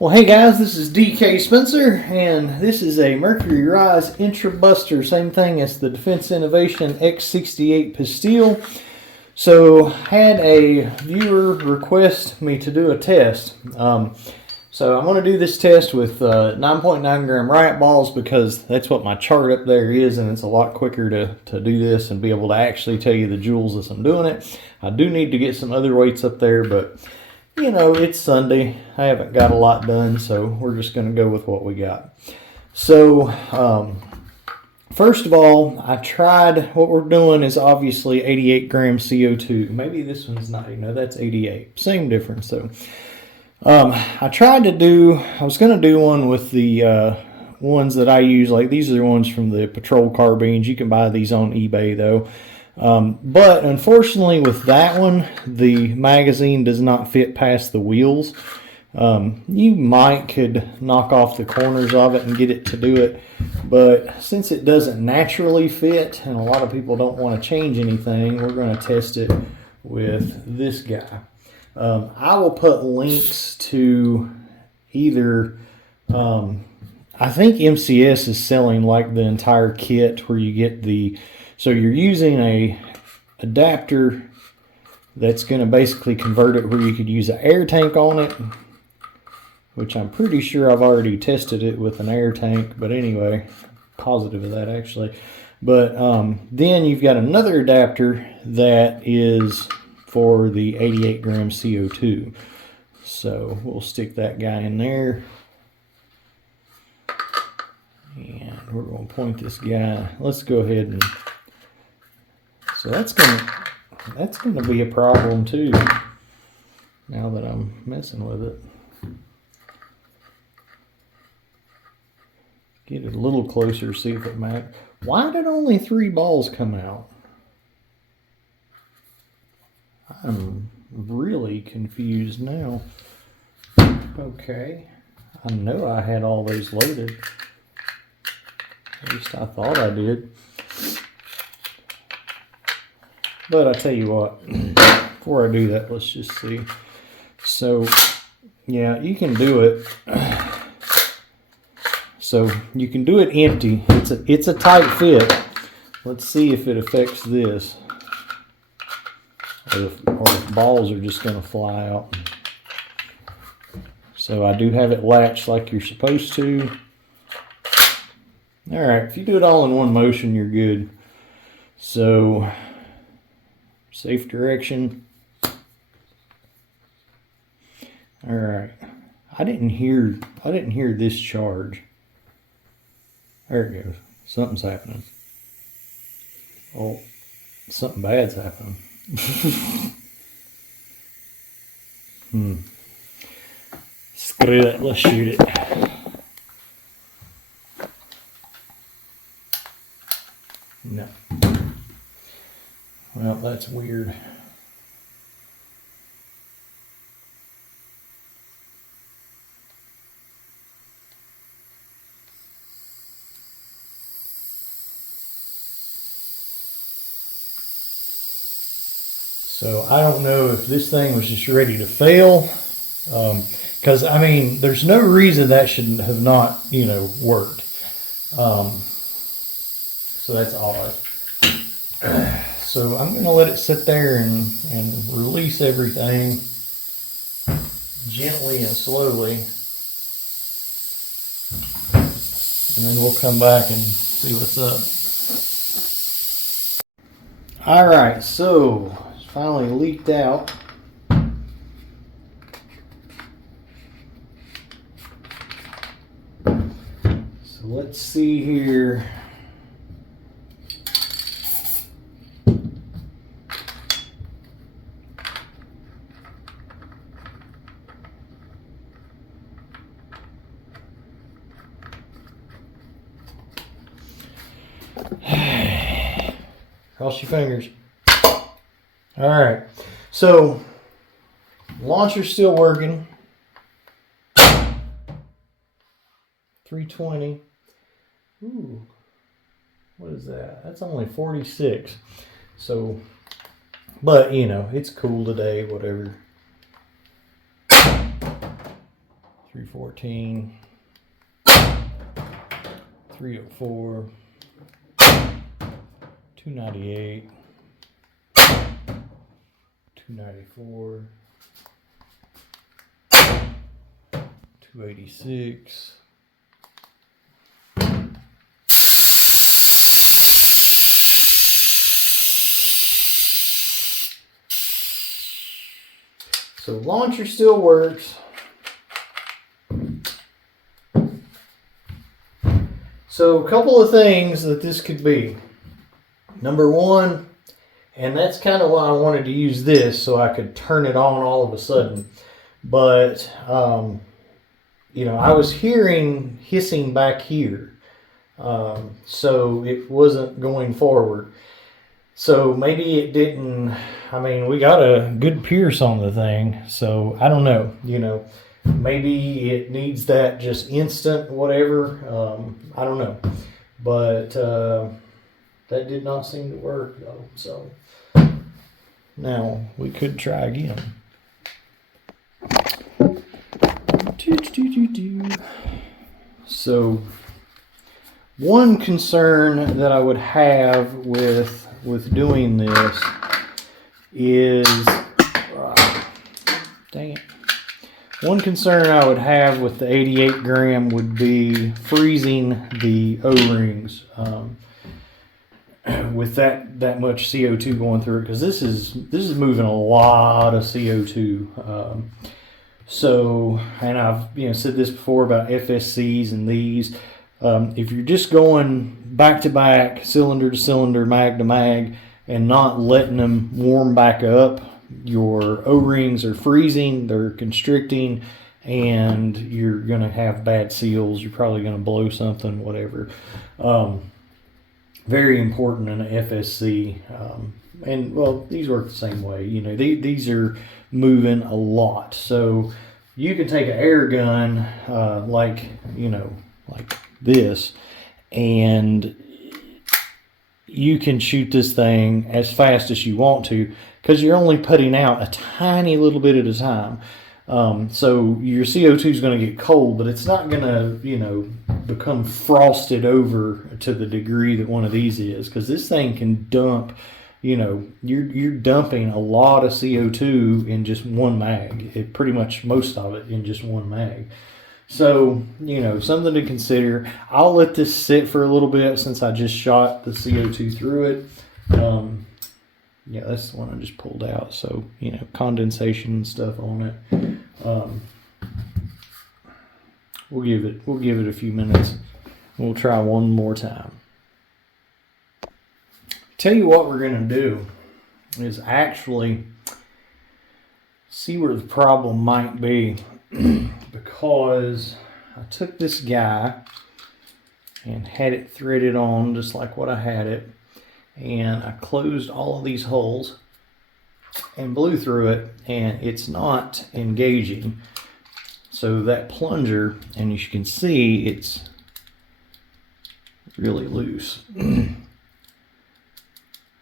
Well, hey guys, this is DK Spencer, and this is a Mercury Rise IntruBuster, same thing as the Defense Innovation X-68 Pistol. So, had a viewer request me to do a test. So I'm going to do this test with 9.9 gram riot balls because that's what my chart up there is, and it's a lot quicker to do this and be able to actually tell you the joules as I'm doing it. I do need to get some other weights up there, but you know, it's Sunday. I haven't got a lot done, so we're just going to go with what we got. So, first of all, I tried, what we're doing is obviously 88 gram CO2. Maybe this one's 90. No, that's 88. Same difference, though. I was going to do one with the ones that I use. Like, these are the ones from the patrol carbines. You can buy these on eBay, though. But unfortunately with that one, the magazine does not fit past the wheels. You could knock off the corners of it and get it to do it, but since it doesn't naturally fit and a lot of people don't want to change anything, we're going to test it with this guy. I will put links to either, I think MCS is selling like the entire kit where you get so you're using a adapter that's going to basically convert it where you could use an air tank on it, which I'm pretty sure I've already tested it with an air tank, but anyway, positive of that actually. But then you've got another adapter that is for the 88 gram CO2. So we'll stick that guy in there. And we're going to point this guy. Let's go ahead and... So that's gonna be a problem too, now that I'm messing with it. Get it a little closer, see if it matters. Why did only 3 balls come out? I'm really confused now. Okay, I know I had all those loaded. At least I thought I did. But I tell you what, before I do that, let's just see. So, yeah, you can do it. So you can do it empty. It's a tight fit. Let's see if it affects this, or if balls are just going to fly out. So I do have it latched like you're supposed to. All right, if you do it all in one motion, you're good. So. Safe direction. All right. I didn't hear this charge. There it goes. Something's happening. Oh, something bad's happening. Screw it. Let's shoot it. No. Well, that's weird. So I don't know if this thing was just ready to fail. Because, I mean, there's no reason that should have not, worked. So that's odd. So I'm going to let it sit there and release everything gently and slowly. And then we'll come back and see what's up. Alright, so it's finally leaked out. So let's see here. Cross your fingers. All right, so launcher's still working. 320. Ooh, what is that? That's only 46. So, but it's cool today, whatever. 314, 304, 298, 294, 286. So launcher still works. So a couple of things that this could be. Number one, and that's kind of why I wanted to use this, so I could turn it on all of a sudden. But, you know, I was hearing hissing back here. So it wasn't going forward. So maybe it didn't, I mean, we got a good pierce on the thing. So I don't know, you know, maybe it needs that just instant whatever. I don't know. But that did not seem to work though. So now we could try again. So one concern that I would have with doing this is, dang it. One concern I would have with the 88 gram would be freezing the O-rings with that much CO2 going through it, because this is moving a lot of CO2. So, and I've said this before about FSCs and these. If you're just going back to back, cylinder to cylinder, mag to mag, and not letting them warm back up, your O-rings are freezing, they're constricting, and you're going to have bad seals. You're probably going to blow something, whatever. Very important in an FSC. And well, these work the same way. You know, these are moving a lot. So you can take an air gun, like this, and you can shoot this thing as fast as you want to, because you're only putting out a tiny little bit at a time. So your CO2 is going to get cold, but it's not going to, become frosted over to the degree that one of these is, because this thing can dump, you're dumping a lot of CO2 in just one mag. Pretty much most of it in just one mag. So, something to consider. I'll let this sit for a little bit since I just shot the CO2 through it. Yeah, that's the one I just pulled out. So, condensation and stuff on it. We'll give it a few minutes. We'll try one more time. Tell you what we're going to do is actually see where the problem might be. Because I took this guy and had it threaded on just like what I had it, and I closed all of these holes and blew through it, and it's not engaging. So that plunger, and as you can see, it's really loose.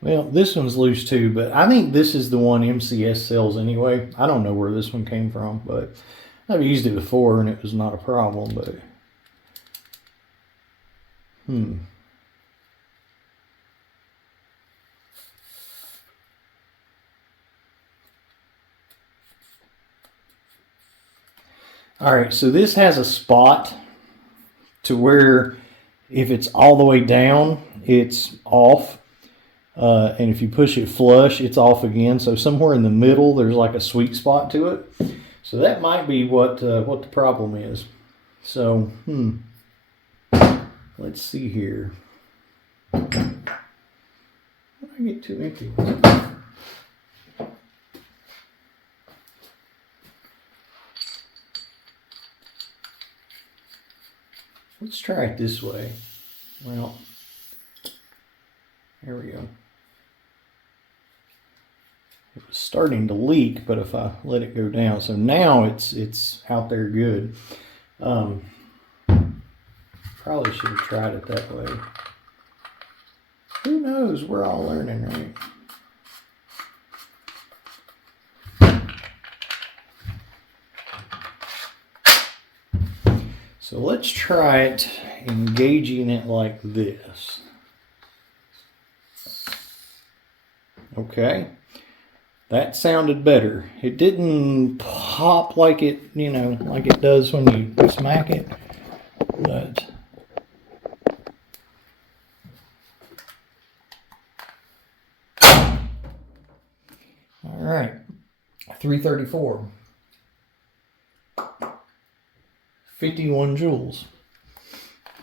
Well, this one's loose too, but I think this is the one MCS sells anyway. I don't know where this one came from, but I've used it before and it was not a problem, but all right, so this has a spot to where if it's all the way down, it's off. And if you push it flush, it's off again. So somewhere in the middle, there's like a sweet spot to it. So that might be what the problem is. So, let's see here. I get too empty. Let's try it this way. Well, there we go. It was starting to leak, but if I let it go down, so now it's out there good. Probably should have tried it that way. Who knows? We're all learning, right? So let's try it engaging it like this. Okay, that sounded better. It didn't pop like it, you know, like it does when you smack it, but all right, 334, 51 joules.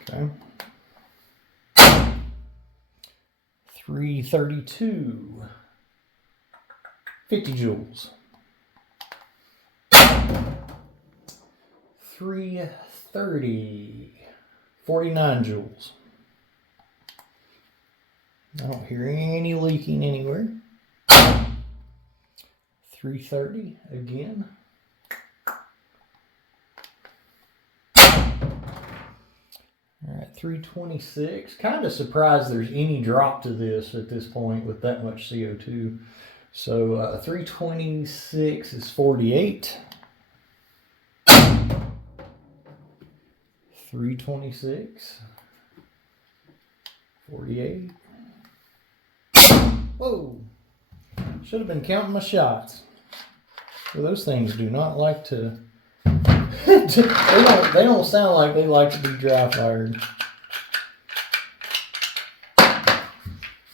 Okay, 332, 50 joules. 330, 49 joules. I don't hear any leaking anywhere. 330 again. All right, 326. Kind of surprised there's any drop to this at this point with that much CO2. So 326 is 48. 326. 48. Whoa. Should have been counting my shots. Well, those things do not like to they don't sound like they like to be dry fired.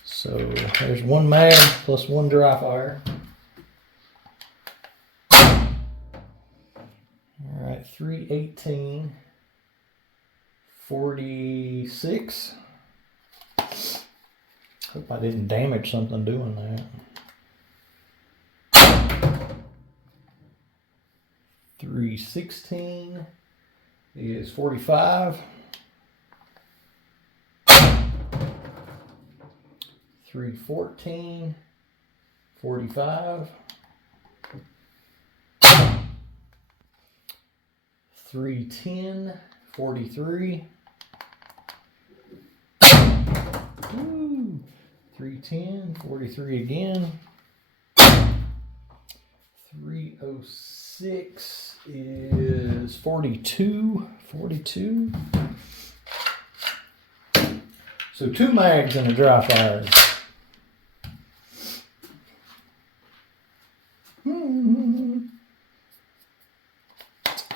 So there's one mag plus one dry fire. All right, 318, 46. Hope I didn't damage something doing that. 316 is 45. 314, 45. 310, 43. Woo. 310, 43 again. 306 is 42. 42. So 2 mags and a dry fire.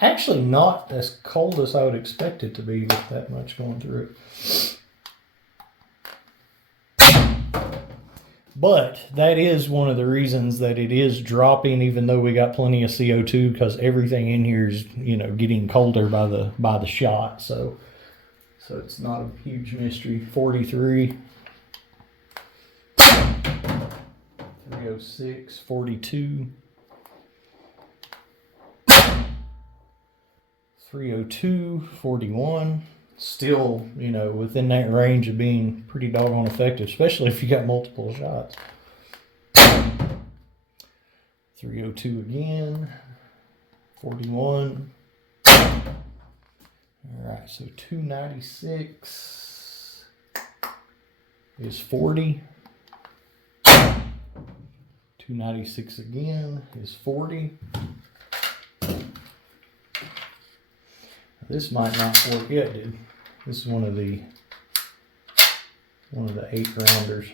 Actually not as cold as I would expect it to be with that much going through it. But that is one of the reasons that it is dropping, even though we got plenty of CO2, because everything in here is, you know, getting colder by the shot. So it's not a huge mystery. 43, 306, 42. 302, 41. Still, you know, within that range of being pretty doggone effective, especially if you got multiple shots. 302 again. 41. All right, so 296 is 40. 296 again is 40. This might not work yet, dude. This is one of the 8 rounders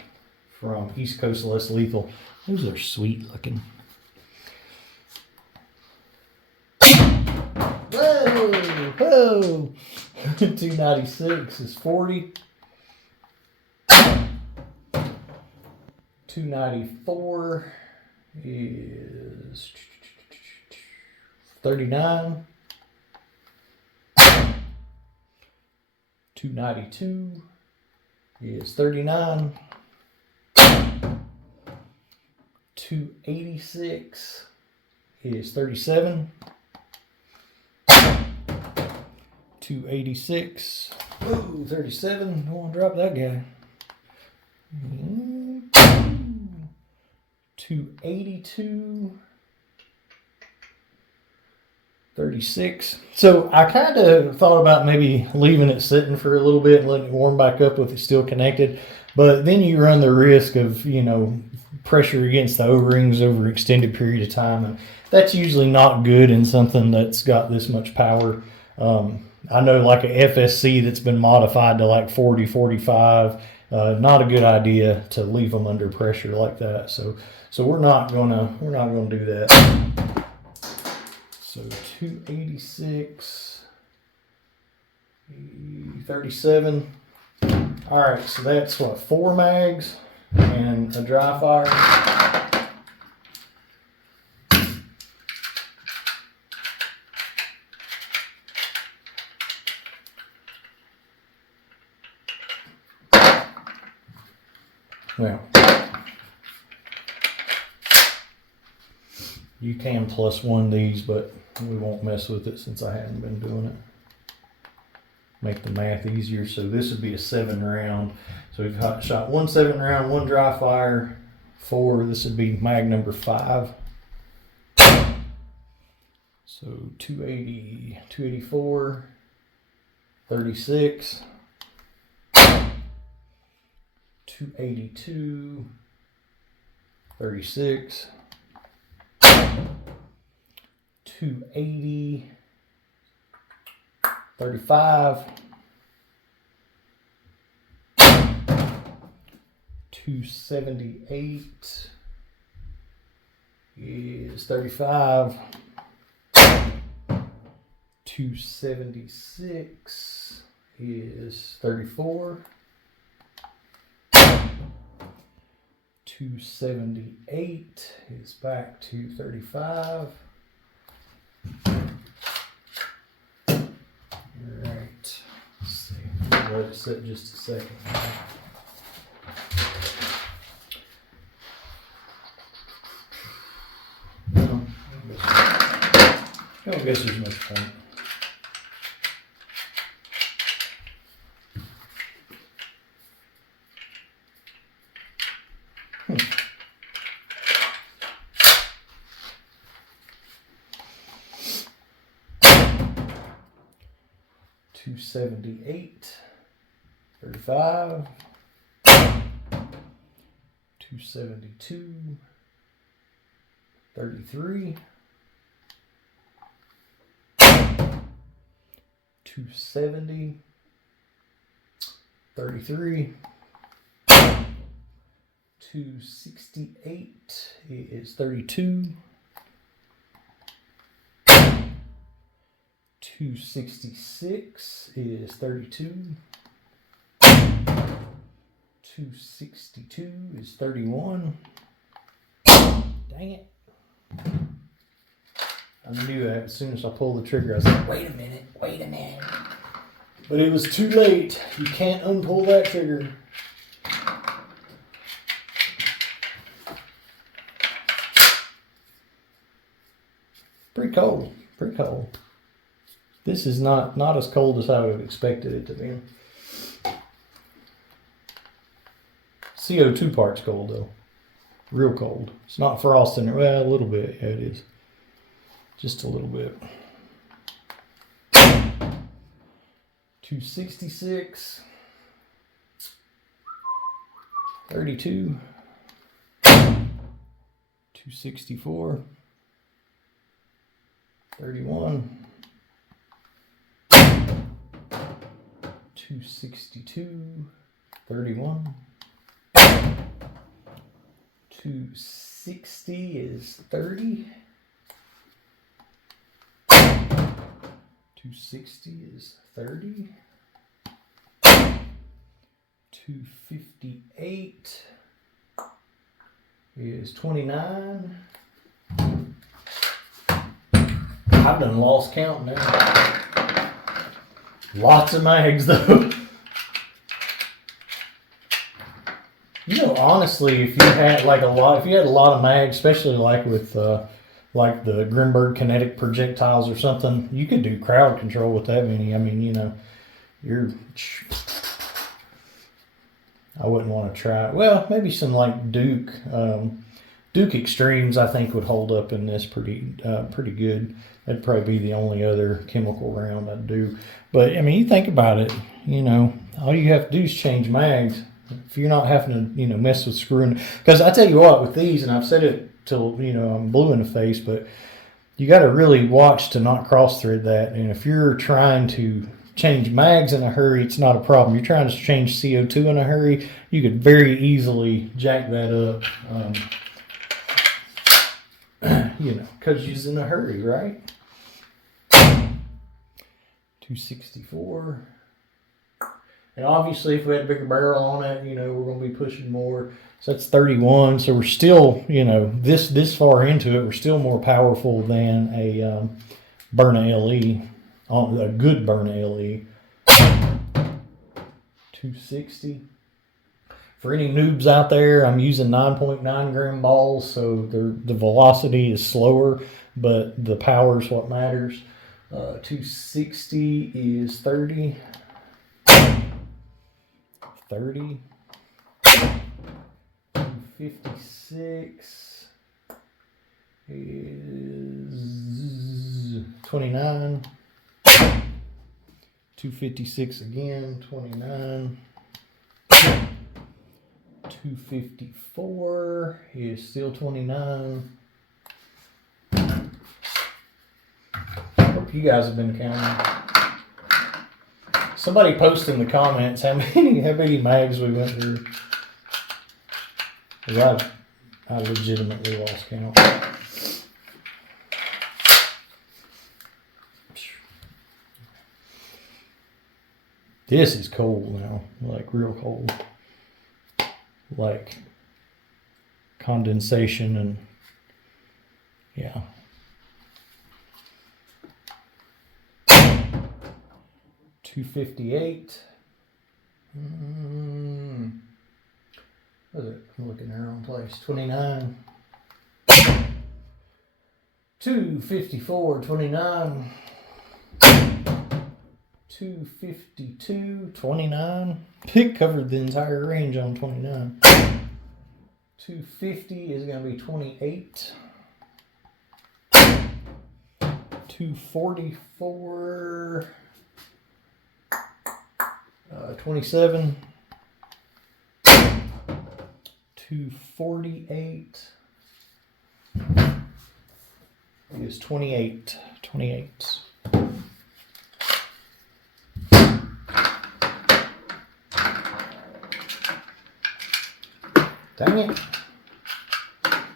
from East Coast Less Lethal. Those are sweet looking. Whoa, whoa. 296 is 40. 294 is 39. 292 is 39. 286 is 37. 286. Ooh, 37. Don't want to drop that guy. 282. 36. So I kind of thought about maybe leaving it sitting for a little bit and letting it warm back up with it still connected. But then you run the risk of, you know, pressure against the O-rings over an extended period of time. And that's usually not good in something that's got this much power. I know like a FSC that's been modified to like 40, 45. Not a good idea to leave them under pressure like that. So we're not gonna do that. So 286, 37. All right, so that's what, 4 mags and a dry fire. Well, you can +1 these, but we won't mess with it since I haven't been doing it. Make the math easier. So this would be a 7 round. So we've shot 1 7 round, 1 dry fire, 4. This would be mag number 5. So 280, 284, 36. 282, 36, 280, 35, 278 is 35, 276 is 34, 278 is back to 35. All right, let's see. Let it sit just a second. I don't guess there's much point. 278, 35, 272, 33, 270, 33, 268 is 32, 266 is 32, 262 is 31. Dang it. I knew that as soon as I pulled the trigger. I was like, wait a minute. But it was too late. You can't unpull that trigger. Pretty cold. This is not as cold as I would have expected it to be. CO2 part's cold though. Real cold. It's not frost in it. Well, a little bit. Yeah, it is. Just a little bit. 266. 32. 264. 31. 262, 31, 260 is 30, 260 is 30, 258 is 29. I've done lost count now. Lots of mags though. You know, honestly, if you had a lot of mags, especially like with like the Grimberg kinetic projectiles or something, you could do crowd control with that many. I mean, you know, I wouldn't want to try. Well, maybe some like Duke Extremes I think would hold up in this pretty good. That'd probably be the only other chemical round I'd do. But I mean, you think about it, you know, all you have to do is change mags. If you're not having to, you know, mess with screwing. Because I tell you what, with these, and I've said it till, you know, I'm blue in the face, but you got to really watch to not cross thread that. And if you're trying to change mags in a hurry, it's not a problem. You're trying to change CO2 in a hurry, you could very easily jack that up, you know, because you're in a hurry, right? 264. And obviously, if we had a bigger barrel on it, you know, we're going to be pushing more. So that's 31. So we're still, you know, this far into it, we're still more powerful than a Burna LE, on a good Burna LE. 260. For any noobs out there, I'm using 9.9 gram balls, so the velocity is slower, but the power is what matters. 260 is 30. 30. 256 is 29. 256 again, 29. 254 is still 29. Hope you guys have been counting. Somebody post in the comments how many mags we went through. Because I legitimately lost count. This is cold now, like real cold. Like condensation and yeah. $258. What is it? I'm looking in the wrong place. 29. 254, 29. 252, 29. It covered the entire range on 29. 250 is going to be 28. 244. 27. 248 is 28. 28. Dang it.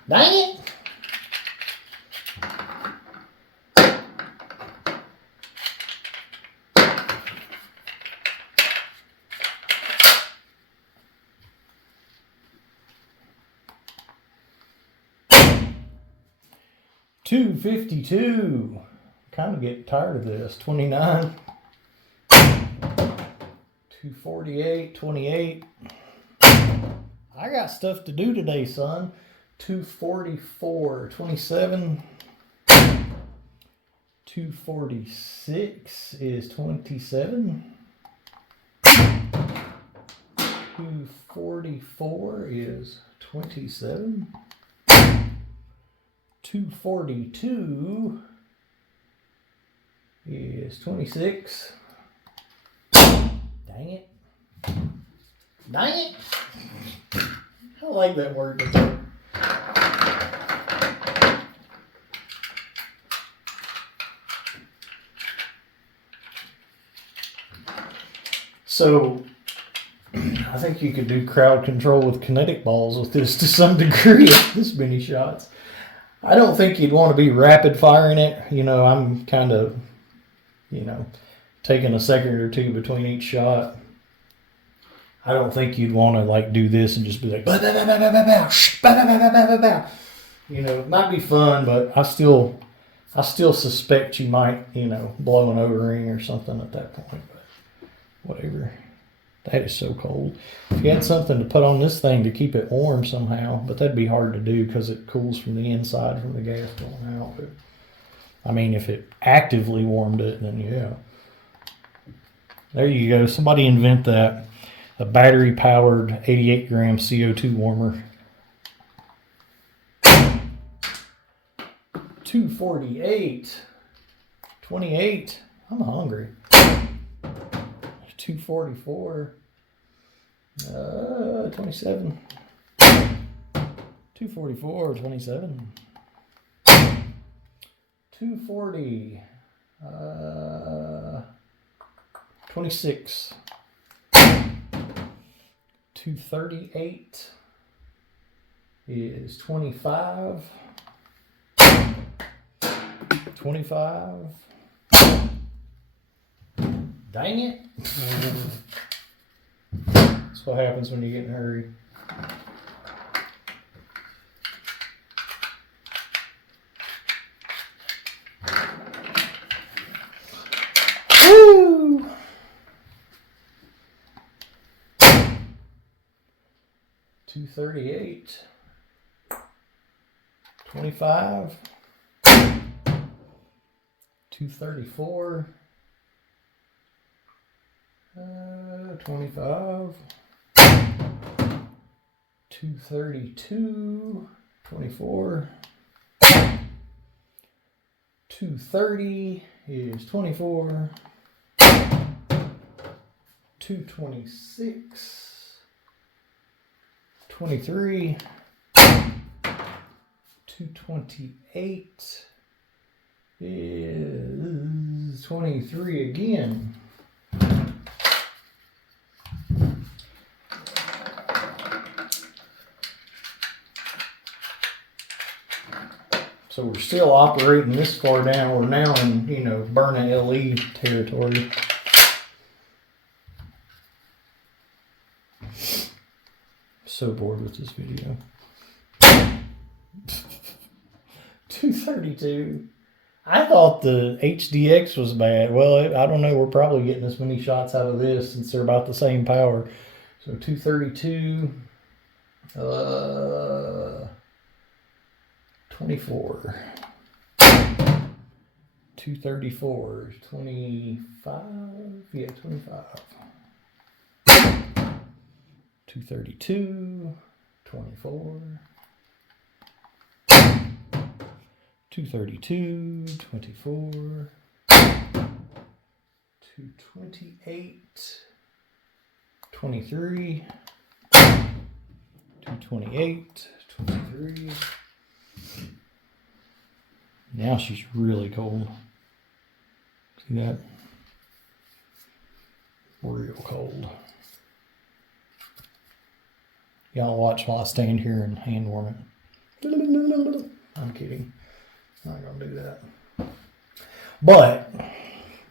Dang it. $252. Kind of get tired of this. 29. 248, 28. I got stuff to do today, son. 244, 27. 246 is 27. 244 is 27. 242 is 26. Dang it. Dang it. I like that word. So, I think you could do crowd control with kinetic balls with this to some degree, this many shots. I don't think you'd want to be rapid firing it. You know, I'm kind of, you know, taking a second or two between each shot. I don't think you'd want to like do this and just be like, bah, bah, bah, bah, bah, bah, bah, bah, bah, bah, bah, bah. You know, it might be fun, but I still suspect you might, you know, blow an O-ring or something at that point. But whatever. That is so cold. If you had something to put on this thing to keep it warm somehow, but that'd be hard to do because it cools from the inside from the gas going out. But, I mean, if it actively warmed it, then yeah. There you go. Somebody invent that. A battery-powered 88 gram CO2 warmer. 248. 28. I'm hungry. 244. 27. 244, 27. 240. 26. 238 is 25. 25. Dang it. That's what happens when you get in a hurry. Woo! 238. 25. 234. 25. 232. 24. 230 is 24. 226. 23. 228 is 23 again. So we're still operating this far down. We're now in, burning LE territory. So bored with this video. 232. I thought the HDX was bad. Well, I don't know. We're probably getting as many shots out of this since they're about the same power. So 232. 24. 234 is 25. Yeah, 25. 232. 24. 232, 24, 228, 23, 228, 23. Now she's really cold. See that? Real cold. Y'all watch while I stand here and hand warm it. I'm kidding. Not gonna do that. But,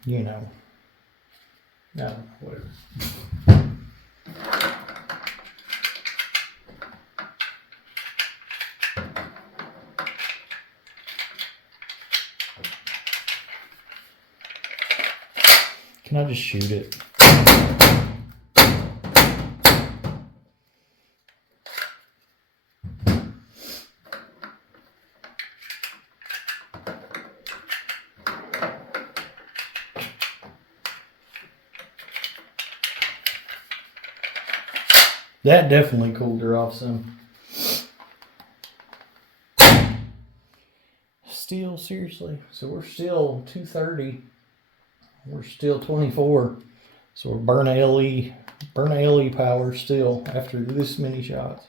no, whatever. Can I just shoot it? That definitely cooled her off some. Still, seriously. So we're still 230. We're still 24. So we're burning LE power still after this many shots.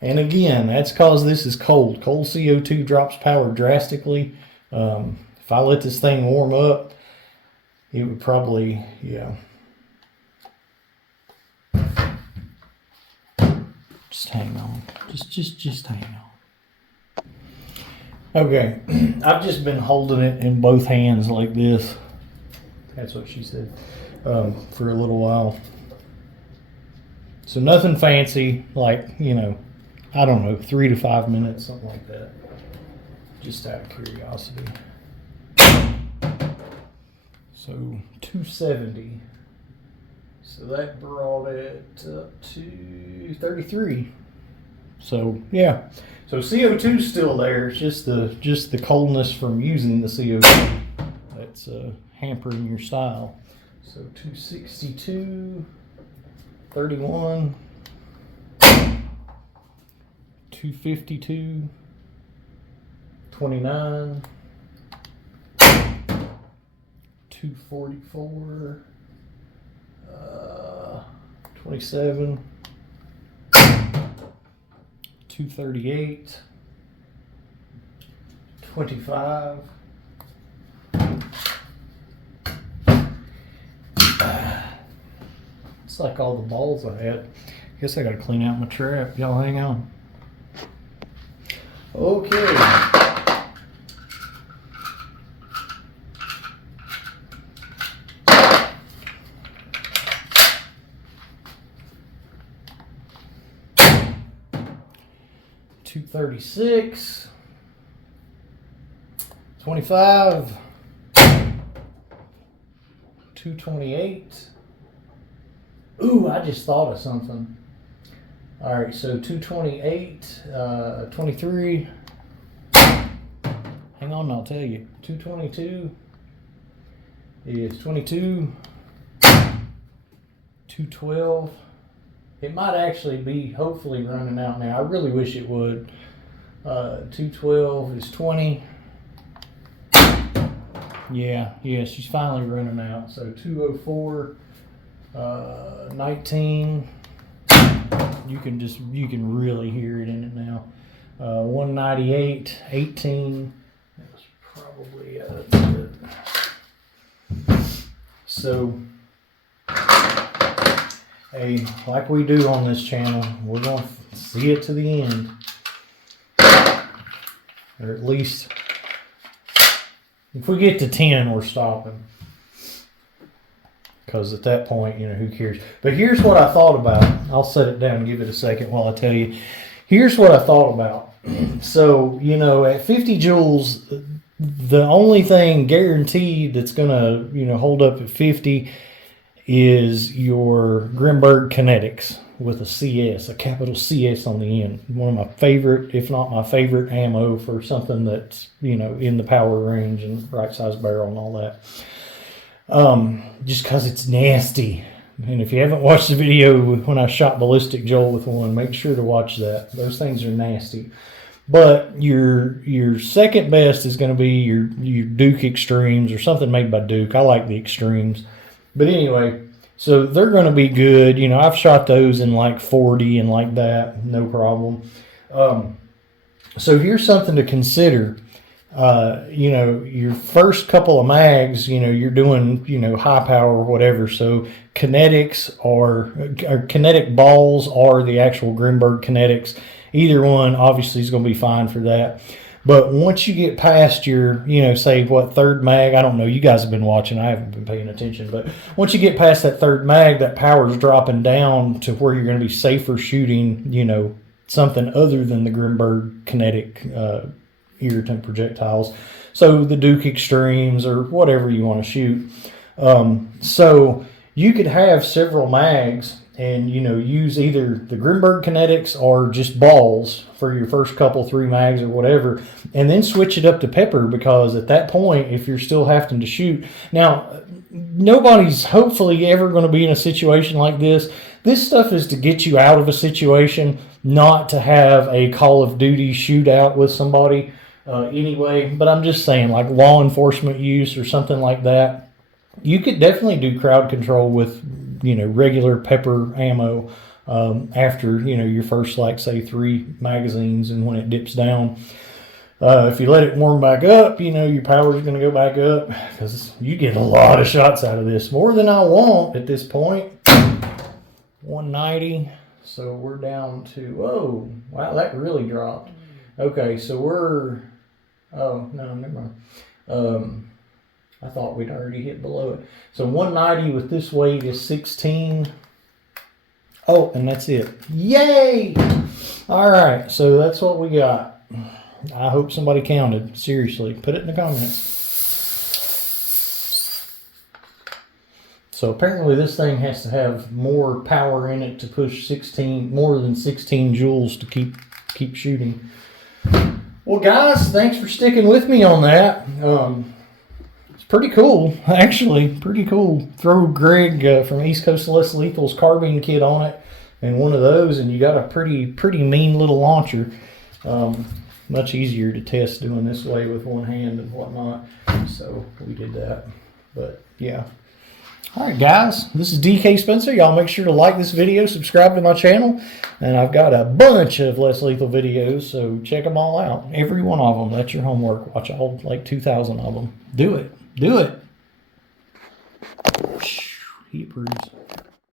And again, that's because this is cold. Cold CO2 drops power drastically. If I let this thing warm up, it would probably, Just hang on. Just hang on. Okay. I've just been holding it in both hands like this. That's what she said. For a little while. So nothing fancy, like, I don't know, 3 to 5 minutes, something like that. Just out of curiosity. So 270. So that brought it up to 33. So yeah. So CO2 is still there. It's just the coldness from using the CO2 that's hampering your style. So 262, 31, 252, 29, 244, 27, 238, 25, It's like all the balls I had. Guess I gotta clean out my trap. Y'all hang on. Okay. $236, 25, 228. Ooh, I just thought of something. All right, so 228, 23. Hang on, I'll tell you. 222 is 22, 212. It might actually be hopefully running out now. I really wish it would. 212 is 20. Yeah, she's finally running out. So 204, 19. You can really hear it in it now. 198, 18. That was probably it. So, hey, like we do on this channel, we're going to see it to the end. Or at least, if we get to 10, we're stopping. Because at that point, who cares? But here's what I thought about. I'll set it down and give it a second while I tell you. Here's what I thought about. So, at 50 joules, the only thing guaranteed that's going to, hold up at 50 is your Grimberg Kinetics with a CS, a capital CS on the end. One of my favorite, if not my favorite ammo for something that's, in the power range and right size barrel and all that. Just because it's nasty. And if you haven't watched the video when I shot Ballistic Joel with one, make sure to watch that. Those things are nasty. But your second best is going to be your Duke Extremes or something made by Duke. I like the Extremes. But anyway, so they're going to be good. I've shot those in like 40 and like that, no problem. So here's something to consider. Your first couple of mags, you're doing, high power or whatever. So kinetics or kinetic balls or the actual Grimberg Kinetics, either one obviously is going to be fine for that. But once you get past your, say third mag, I don't know, you guys have been watching, I haven't been paying attention, but once you get past that third mag, that power's dropping down to where you're going to be safer shooting, something other than the Grimberg kinetic irritant projectiles. So the Duke Extremes or whatever you want to shoot. So you could have several mags and, use either the Grimberg Kinetics or just balls for your first couple, 3 mags or whatever, and then switch it up to pepper, because at that point, if you're still having to shoot. Now, nobody's hopefully ever going to be in a situation like this. This stuff is to get you out of a situation, not to have a Call of Duty shootout with somebody anyway. But I'm just saying, like law enforcement use or something like that, you could definitely do crowd control with, regular pepper ammo after, your first, like, say, 3 magazines, and when it dips down. If you let it warm back up, your power's going to go back up, because you get a lot of shots out of this. More than I want at this point. 190. So we're down to, whoa, wow, that really dropped. Okay, so we're, oh, no, never mind. I thought we'd already hit below it. So 190 with this weight is 16. Oh, and that's it. Yay! All right, so that's what we got. I hope somebody counted. Seriously, put it in the comments. So apparently this thing has to have more power in it to push more than 16 joules to keep shooting. Well, guys, thanks for sticking with me on that. It's pretty cool, actually. Pretty cool. Throw Greg from East Coast Less Lethal's carbine kit on it, and one of those, and you got a pretty mean little launcher. Much easier to test doing this way with one hand and whatnot. So we did that. But yeah. All right, guys, this is DK Spencer. Y'all make sure to like this video, subscribe to my channel, and I've got a bunch of Less Lethal videos, so check them all out. Every one of them. That's your homework. Watch all, like, 2,000 of them. Do it. Do it. Heat breeze.